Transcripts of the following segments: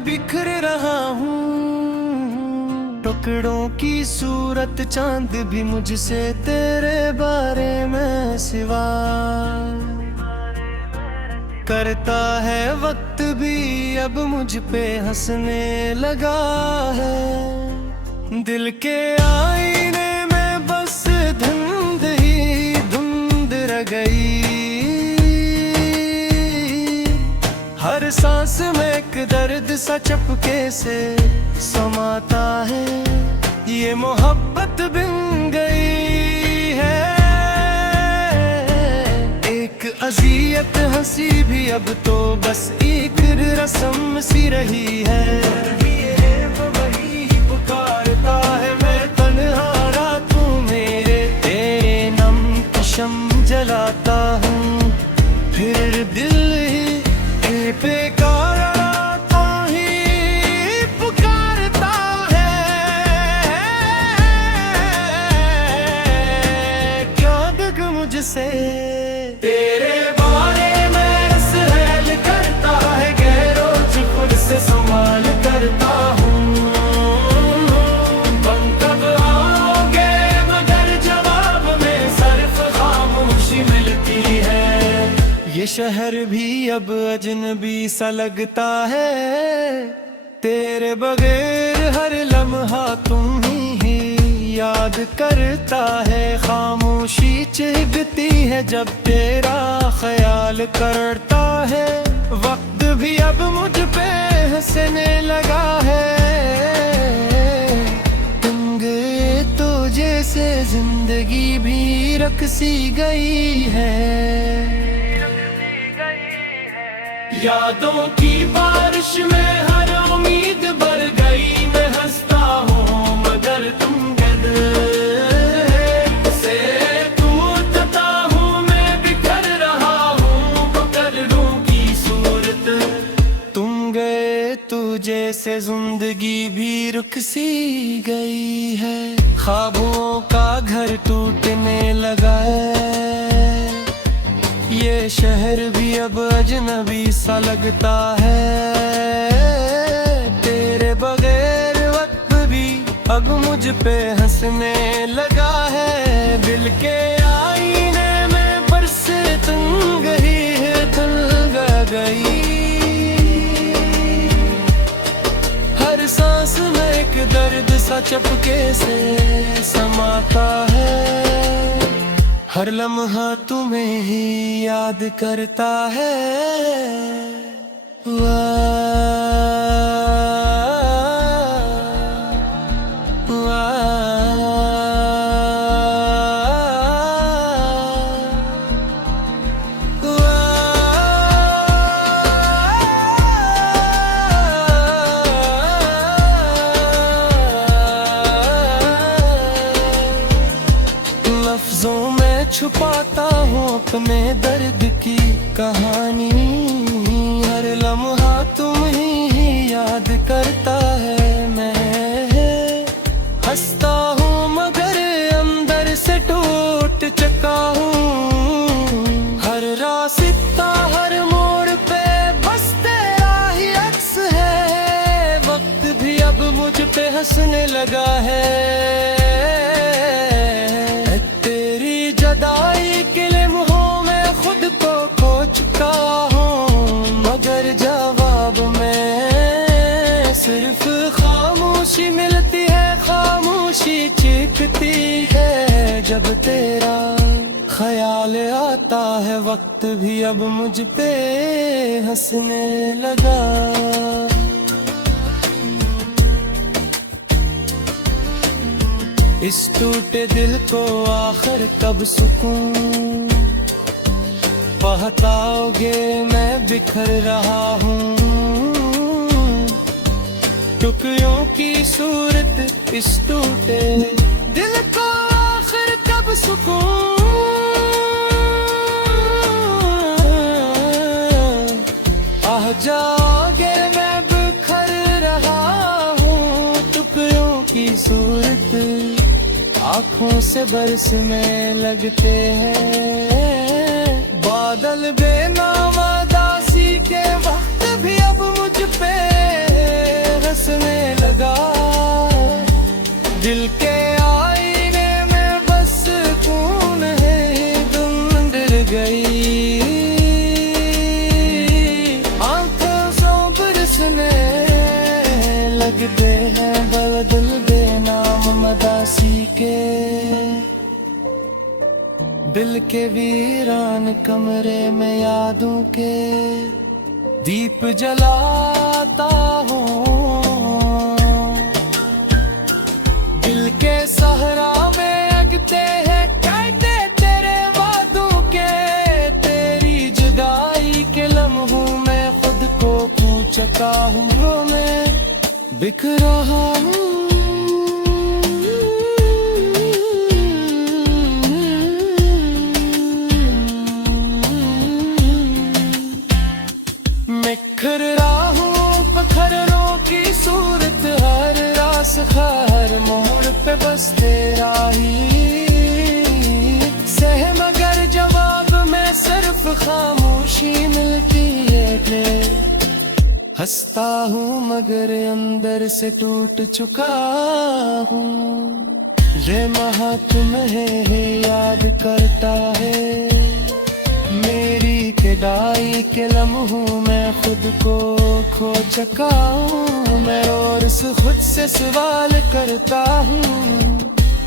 मैं बिखर रहा हूँ। टुकड़ों की सूरत चांद भी मुझसे तेरे बारे में सिवा करता है। वक्त भी अब मुझ पे हंसने लगा है। दिल के आईने में बस धुंध ही धुंध रह गई। हर सांस में एक दर्द सा चपके से समाता है। ये मोहब्बत बिन गई है। एक अज़ियत हंसी भी अब तो बस एक रस्म सी रही है। वही पुकारता है मैं तन्हा रातों मेरे, तेरे नम की शम्म जलाता हूँ। फिर दिल ही बेकाराता ही पुकारता है। क्या दग मुझसे तेरे बारे में सहल करता है। गहरों से खुद से सवाल करता हूँ। तुम कब आओगे मगर जवाब में सिर्फ खामोशी मिलती है। ये शहर भी अब अजनबी सा लगता है। तेरे बगैर हर लम्हा तुम ही याद करता है। खामोशी चिढ़ती है जब तेरा ख्याल करता है। वक्त भी अब मुझ पे हंसने लगा है। तुम गए तो जैसे जिंदगी भी रकसी गई है। यादों की बारिश में हर उम्मीद भर गई। मैं हंसता हूँ मगर तुम गिर से टूटता हूँ। मैं बिखर रहा हूँ पकड़ों की सूरत। तुम गए तो जैसे जिंदगी भी रुक सी गई है। ख्वाबों का घर टूटने लगा है। ये शहर भी अब अजनबी सा लगता है। तेरे बगैर वक्त भी अब मुझ पे हंसने लगा है। दिल के आईने में बरसे तुम गई है धुल गई। हर सांस में एक दर्द सा चपके से समाता है। हर लम्हा तुम्हें ही याद करता है। लफ्जों में छुपाता हूँ अपने दर्द की कहानी। हर लम्हा तुम ही याद करता है। मैं हंसता हूँ मगर अंदर से टूट चुका हूँ। हर रास्ता हर मोड़ पे बस तेरा ही अक्स है। वक्त भी अब मुझ पे हंसने लगा है। जुदाई के लम्हों में खुद को खो चुका हूँ। मगर जवाब में सिर्फ खामोशी मिलती है। खामोशी चीखती है जब तेरा ख्याल आता है। वक्त भी अब मुझ पे हंसने लगा। इस टूटे दिल को आखिर कब सुकून पहुँचाओगे। मैं बिखर रहा हूँ। टुकड़ों की सूरत इस टूटे दिल को आखिर कब सुकून। आ जाओगे मैं बिखर रहा हूँ। टुकड़ों की सूरत आँखों से बरसने लगते हैं। बादल बेनामा दासी के वक्त भी अब मुझ पे हंसने लगा। दिल के आईने में बस कौन है धुंध गई। आंखों से बरसने लगते हैं बदल बेनाम मदासी के। दिल के वीरान कमरे में यादों के दीप जलाता हूँ। दिल के सहरा में अगते हैं कांटे तेरे वादों के। तेरी जुदाई के लम्हों में खुद को खो चुका हूँ मैं, बिक रहा हूँ। बिखर रहा हूँ पत्थरों की सूरत, हर रास हर मोड़ पे बस तेरा ही सह, मगर जवाब में सिर्फ खामोशी मिलती है। हंसता हूँ मगर अंदर से टूट चुका हूँ। ये महा तुम्हें याद करता है, मेरी किदाई के लम्हों में खुद को खो चुका हूँ मैं। और खुद से सवाल करता हूँ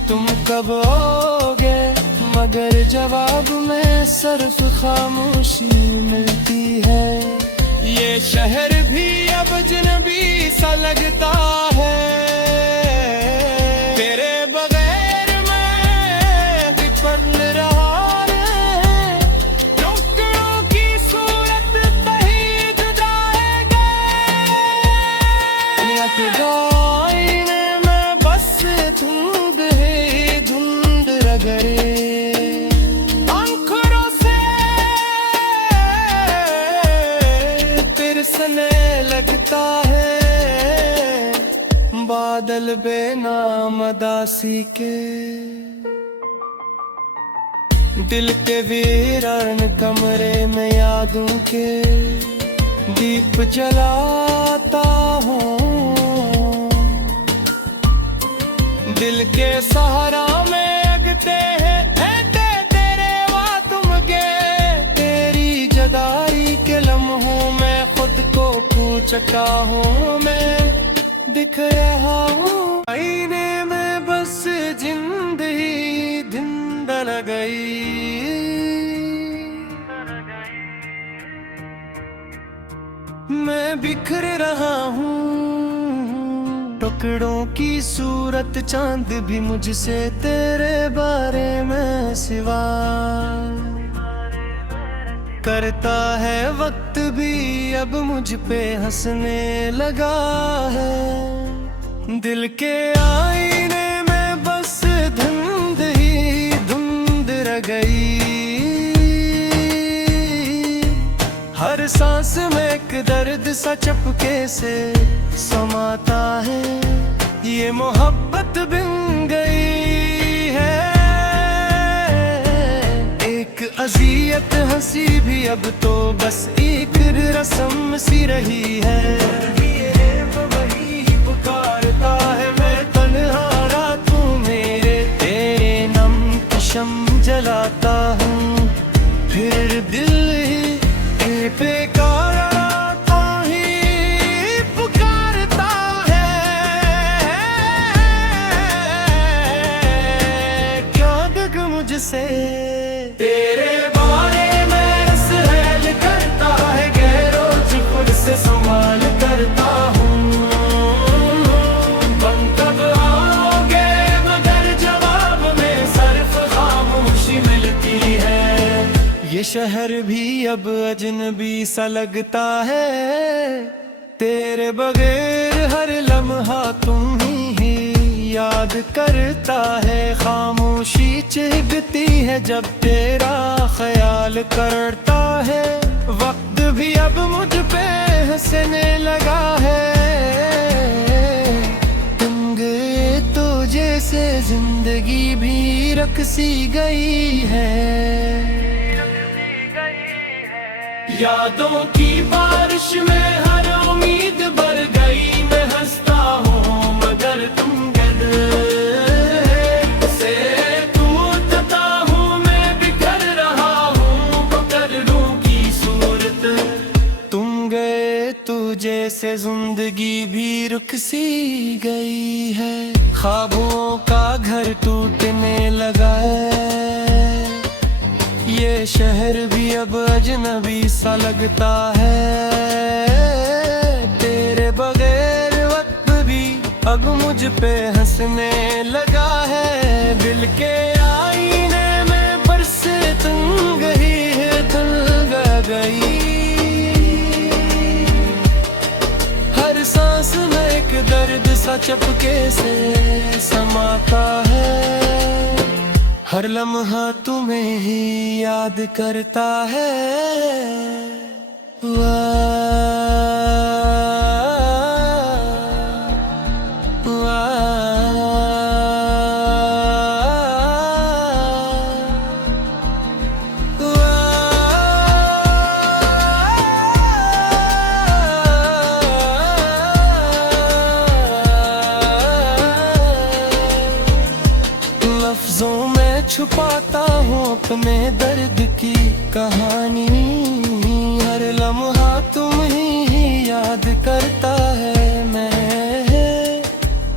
तुम कब आओगे, मगर जवाब में सिर्फ खामोशी मिलती है। ये शहर भी अब अजनबी सा लगता है, तेरे बगैर मैं विपन्न रहा। आईने में बस धुंध है धुंध रगड़े। आंखों से तिरसने लगता है बादल बेनाम उदासी के। दिल के वीरान कमरे में यादों के दीप जलाता हूँ। दिल के सहारा में अगते हैं तेरे वादों के। तेरी जुदाई के लम्हों में खुद को खो चुका हूँ मैं, दिख रहा हूँ आईने में बस जिंदगी धुंधल गई। मैं बिखर रहा हूँ टुकड़ों की सूरत, चांद भी मुझसे तेरे बारे में सिवा करता है। वक्त भी अब मुझ पे हंसने लगा है। दिल के आईने में बस धुंध ही धुंध रह गई। हर सांस में एक दर्द सा चपके से समाता है। ये मोहब्बत बिन गई है, एक अज़ियत हंसी भी अब तो बस एक रस्म सी रही है। वही पुकारता है मैं तन्हा रातों मेरे, तेरे नम की शम्म जलाता हूँ। फिर दिल ही बेकार रातों ही पुकारता है। क्या दग मुझसे तेरे बारे में रसहल करता है, गहरों से खुद से सवाल करता हूँ। तुम कब आओगे, मगर जवाब में सिर्फ खामोशी मिलती है। ये शहर भी अब अजनबी सा लगता है, तेरे बगैर हर लम्हा तुम ही याद करता है। खामोशी चिढ़ती है जब तेरा ख्याल करता है। वक्त भी अब मुझ पे हंसने लगा है। तुम गए तो जैसे जिंदगी भी रकसी गई है। यादों की बारिश में हर उम्मीद भर गई। मैं हंसता जैसे जिंदगी भी रुक सी गई है। ख्वाबों का घर टूटने लगा है, ये शहर भी अब अजनबी सा लगता है। तेरे बगैर वक्त भी अब मुझ पे हंसने लगा है। दिल के आईने में बरसे तंग ही है तंग गई। हर सांस में एक दर्द सा चपके से समाता है। हर लम्हा तुम्हें ही याद करता है। लफ्जों में छुपाता हूँ अपने दर्द की कहानी। हर लम्हा तुम ही याद करता है। मैं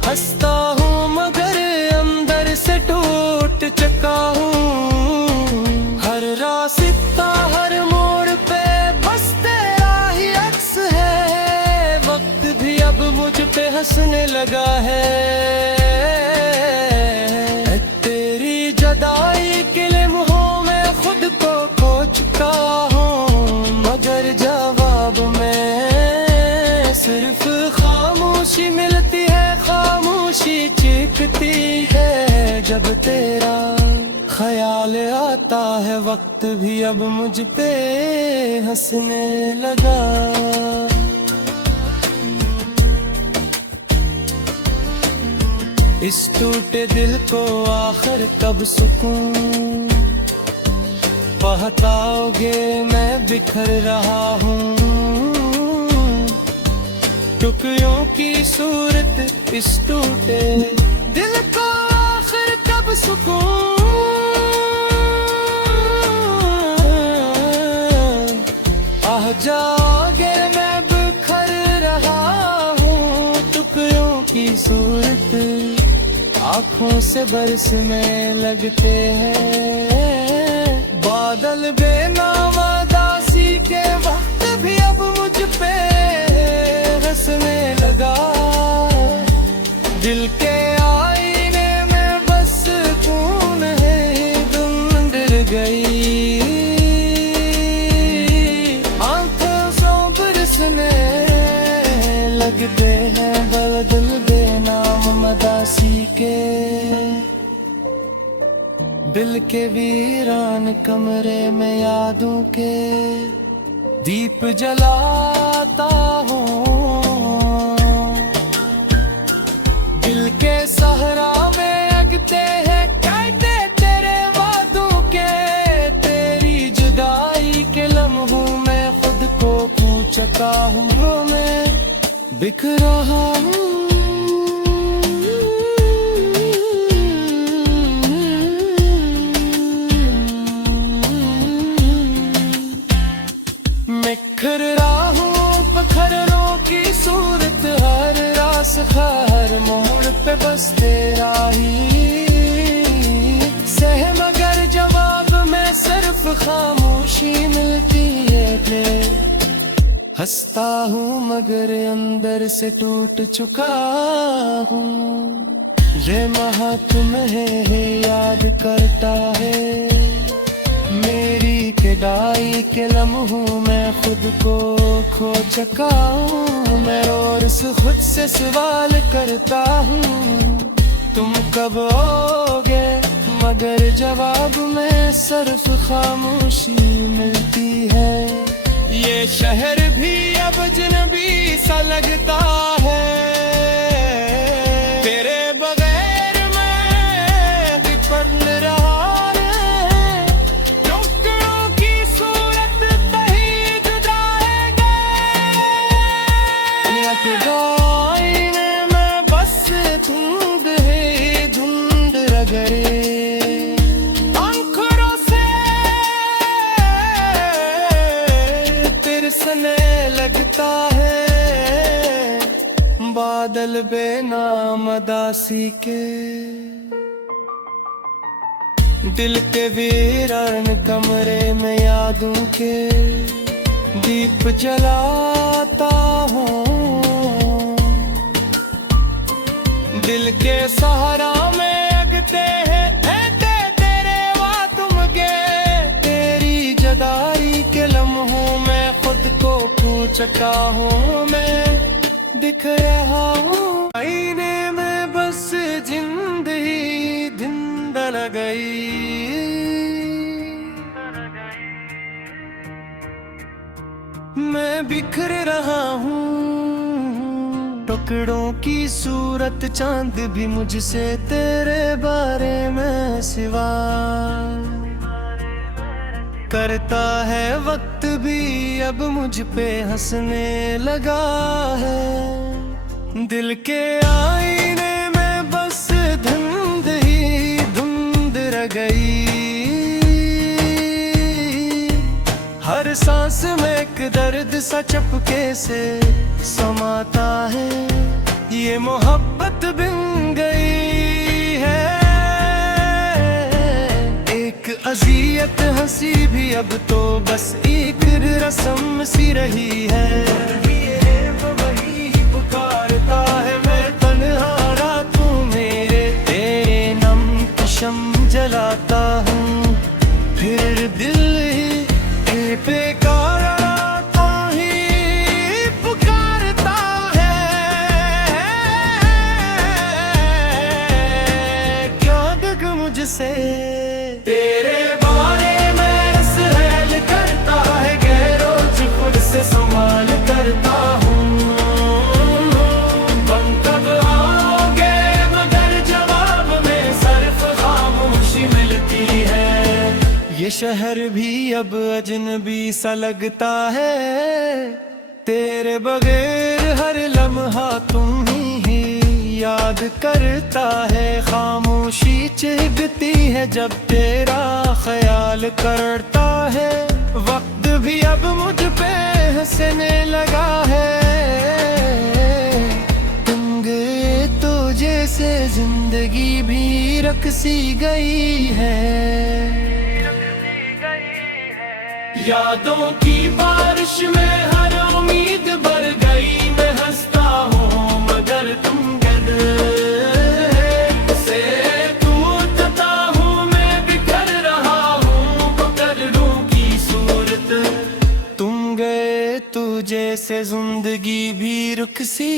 हंसता हूँ मगर अंदर से टूट चुका हूँ। हर रास्ता हर मोड़ पे बस तेरा ही अक्स है। वक्त भी अब मुझ पे हंसने लगा है। जुदाई के लम्हों में खुद को खो चुका हूँ, मगर जवाब में सिर्फ खामोशी मिलती है। खामोशी चीखती है जब तेरा ख्याल आता है। वक्त भी अब मुझ पे हंसने लगा। इस टूटे दिल को आखिर कब सुकून पहुंचाओगे। मैं बिखर रहा हूँ, टुकड़ों की सूरत इस टूटे दिल को आखिर कब सुकून। आ जाओगे मैं बिखर रहा हूँ, टुकड़ों की सूरत आँखों से बरसने लगते हैं। बादल बेनाम दासी के वक्त भी अब मुझ पे हंसने लगा। दिल के आईने में बस कौन है धुंध गई। आँखों से बरसने लगते हैं बादल बेनाम मदासी के। दिल के वीरान कमरे में यादों के दीप जलाता हूँ। दिल के सहरा में अगते हैं कांटे तेरे वादों के। तेरी जुदाई के लम्हों में खुद को खो चुका हूँ। मैं बिखर रहा हूँ। बिखर रहा हूँ पत्थरों की सूरत। हर रास हर मोड़ पे बस तेरा ही सह, मगर जवाब में सिर्फ खामोशी मिलती है। हंसता हूँ मगर अंदर से टूट चुका हूँ। ये महा तुम्हें याद करता है। मेरी किदाई के लम्हों में खुद को खो चुका हूँ। मैं रोज खुद से सवाल करता हूँ तुम कब आओगे, मगर जवाब में सिर्फ खामोशी मिलती है। ये शहर भी अब अजनबी सा लगता है। तेरे बगैर मैं बिखर रहा है। टुकड़ों की सूरत कहीं जुदा है आईने में बस धुंध है धुंध रगड़े। लगता है साल बेनाम अदासी के, दिल के वीरान कमरे में यादों के दीप जलाता हूँ। दिल के सहारा में अगते हैं तेरे तुम के, तेरी जदाई के लम्हों में खुद को खो चुका हूँ मैं, दिख रहा हूँ आईने में बस जिंदगी धुंधल गई। मैं बिखर रहा हूँ टुकड़ों की सूरत, चांद भी मुझसे तेरे बारे में सिवा करता है, वक्त भी अब मुझ पे हंसने लगा है। दिल के आईने में बस धुंध ही धुंध रह गई, हर सांस में एक दर्द सा चपके से समाता है, ये मोहब्बत बिन गई है। एक अज़ियत हंसी भी अब तो बस एक रस्म सी रही है, वही पुकारता है मैं तन्हा रातों मेरे, तेरे नम की शम्म जलाता हूँ, फिर दिल बेकार रातों ही पुकारता है। क्या दग मुझसे तेरे बारे में सहल करता है, गैरों से खुद से संभाल करता हूँ। तुम कब आओगे मगर जवाब में सिर्फ खामोशी मिलती है, ये शहर भी अब अजनबी सा लगता है, तेरे बगैर हर लम्हा तुम ही याद करता है। खामोशी चिढ़ती है जब तेरा ख्याल करता है, वक्त भी अब मुझ पे हंसने लगा है। तुम गए तो जैसे जिंदगी भी रकसी गई है, यादों की बारिश में हर उम्मीद भर गई। मैं हंसता हूँ मगर तुम गद से टूटता हूँ, मैं बिखर रहा हूँ पकड़ूं की सूरत। तुम गए तो जैसे जिंदगी भी रुक सी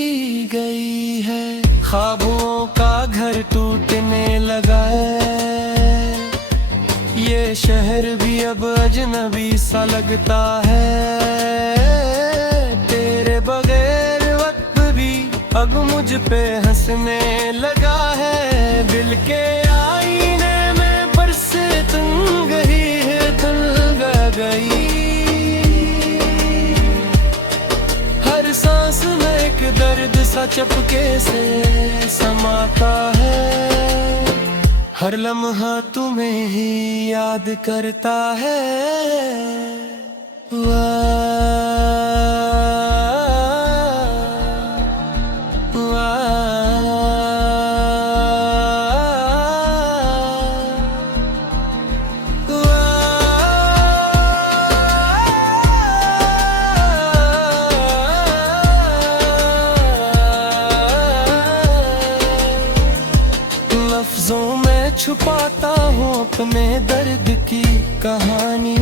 गई है, ख्वाबों का घर टूटने लगा है, ये शहर भी अब अजनबी सा लगता है। तेरे बगैर वक्त भी अब मुझ पे हंसने लगा है, दिल के आईने में बरसे तुम गई है धुल गई, हर सांस में एक दर्द सा चपके से समाता है, हर लम्हा तुम्हें ही याद करता है। लफ्जों में छुपाता हूँ अपने दर्द की कहानी,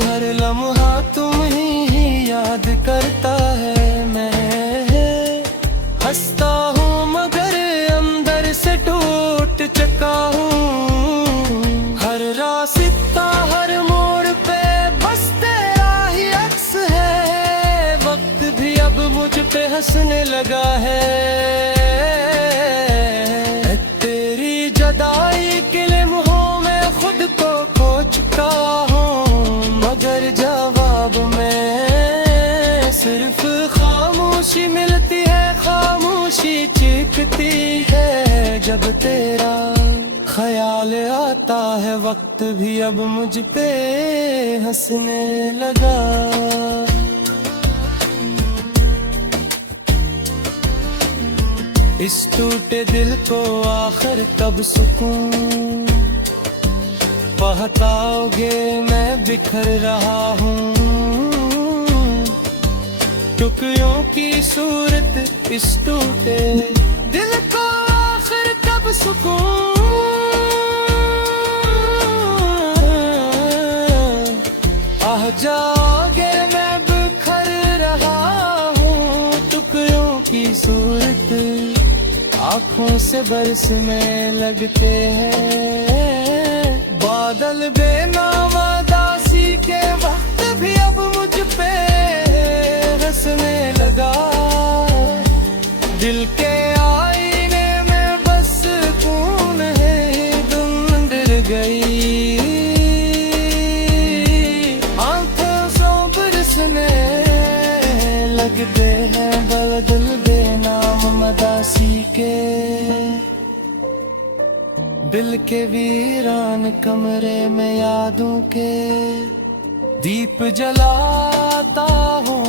हर लम्हा तुम ही याद करता है। मैं हंसता हूँ मगर अंदर से टूट चुका हूँ, हर रास्ता हर मोड़ पे बस तेरा ही अक्स है, वक्त भी अब मुझ पे हंसने लगा है। जदाई के लम्हों में खुद को खो चुका हूँ, मगर जवाब में सिर्फ खामोशी मिलती है, खामोशी चीखती है जब तेरा ख्याल आता है, वक्त भी अब मुझ पे हंसने लगा। इस टूटे दिल को आखिर कब सुकून पहुंचाओगे, मैं बिखर रहा हूँ। टुकड़ों की सूरत इस टूटे दिल को आखिर कब सुकून आह जाओगे, मैं बिखर रहा हूँ। टुकड़ों की सूरत आँखों से बरसने लगते हैं, बादल बेनाम दासी के वक्त भी अब मुझ पे हंसने लगा। दिल के आईने में बस कौन है धुंध गई, आंखों से बरसने लगते हैं बादल बेनाम मदासी के। दिल के वीरान कमरे में यादों के दीप जलाता हूँ।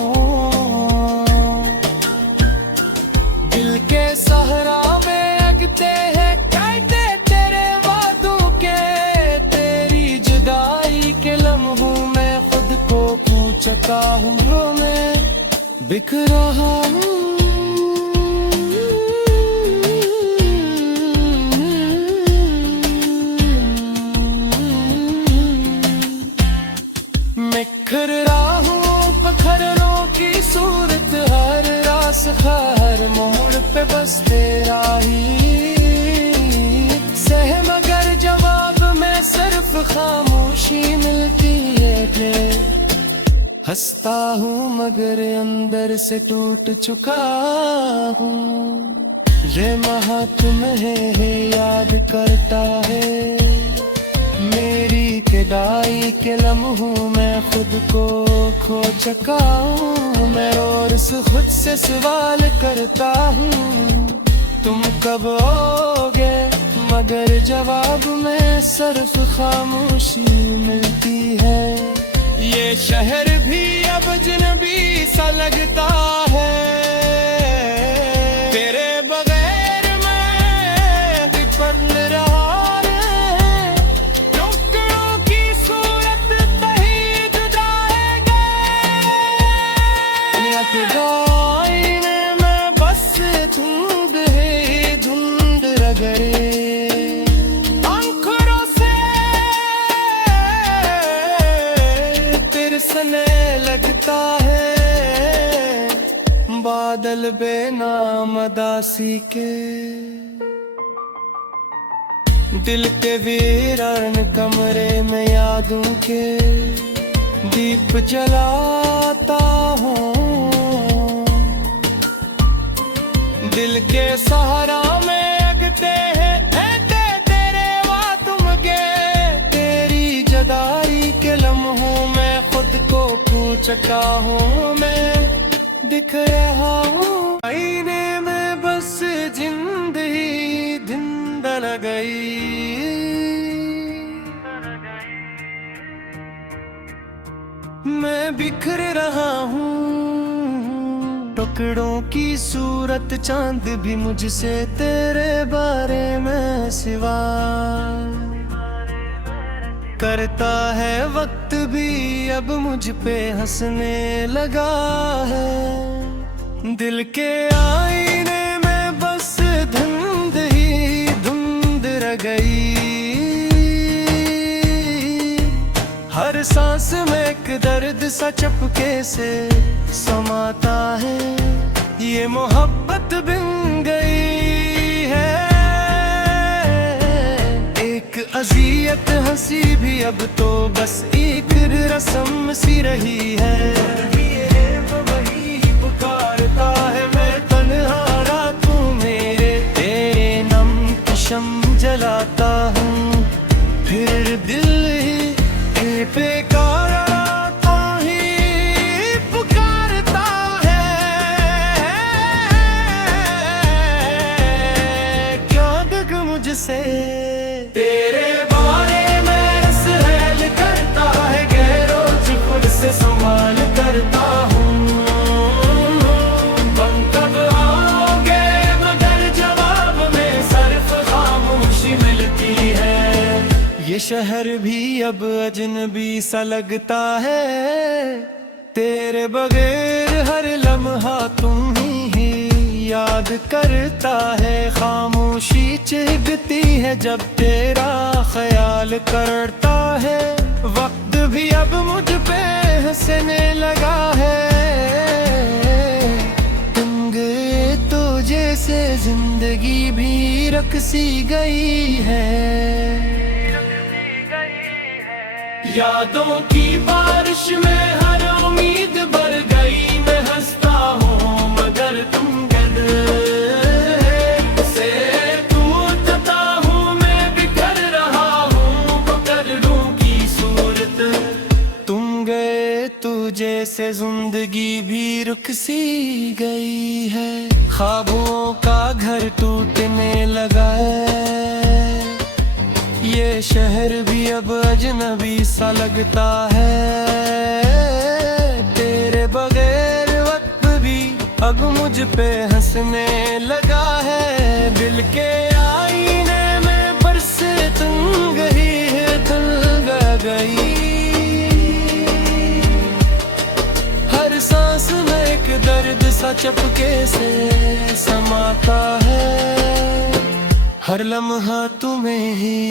दिल के सहरा में अगते हैं कांटे तेरे वादों के, तेरी जुदाई के लम्हों में खुद को पूछता हूँ, मैं बिक रहा हूँ। बिखर रहा हूँ पत्थरों की सूरत, हर रास हर मोड़ पे बस तेरा ही सह, मगर जवाब में सिर्फ खामोशी मिलती है। हंसता हूँ मगर अंदर से टूट चुका हूँ। ये महा तुम्हें याद करता है, मेरी किदाई के लम्हों में खुद को खो चुका हूँ। मैं रोज खुद से सवाल करता हूँ, तुम कब आओगे, मगर जवाब में सिर्फ खामोशी मिलती है। ये शहर भी अब अजनबी सा लगता है, तेरे बगैर मैं विपन्न रहा। आईने में बस धुंध है धुंध रगड़े, आंखों से तिरसने लगता है बादल बेनाम दासी के। दिल के वीरान कमरे में यादों के दीप जलाता हूँ। दिल के सहारा में अगते हैं तेरे वातुम के, तेरी जदाई के लम्हों में खुद को पूछता हूँ, मैं दिख रहा हूँ। आईने में बस जिंदगी धुंधल गई, मैं बिखर रहा हूँ। टुकड़ों की सूरत चांद भी मुझसे तेरे बारे में सिवा करता है, वक्त भी अब मुझ पे हंसने लगा है। दिल के आईने में बस धुंध ही धुंध रह गई, हर सांस में एक दर्द सा चपके से समाता है। ये मोहब्बत बिन गई है, एक अज़ियत हंसी भी अब तो बस एक रस्म सी रही है। वही पुकारता है मैं तन्हा रातों मेरे, तेरे नम की शम जलाता हूँ। फिर दिल ही बेकार आता ही पुकारता है, क्या दग मुझसे तेरे बारे में सहल करता है, गैरों से खुद से सवाल करता हूँ। तुम कब आओगे, मगर ये शहर भी अब अजनबी सा लगता है, तेरे बगैर हर लम्हा तुम ही याद करता है। खामोशी चिढ़ती है जब तेरा ख्याल करता है, वक्त भी अब मुझ पे हंसने लगा है। तुम गए तो जैसे जिंदगी भी रख सी गई है। यादों की बारिश में हर उम्मीद भर गई, मैं हंसता हूँ मगर तुम से टूटता हूँ, मैं बिखर रहा हूँ पकड़ूं की सूरत। तुम गए तो जैसे जिंदगी भी रुक सी गई है। ख्वाबों का घर टूटने लगा है, ये शहर भी अब अजनबी सा लगता है। तेरे बगैर वक्त भी अब मुझ पे हंसने लगा है। दिल के आईने में बरसे तुम गई है, दिल गई। हर सांस में एक दर्द सा चपके से समाता है, हर लम्हा तुम्हें ही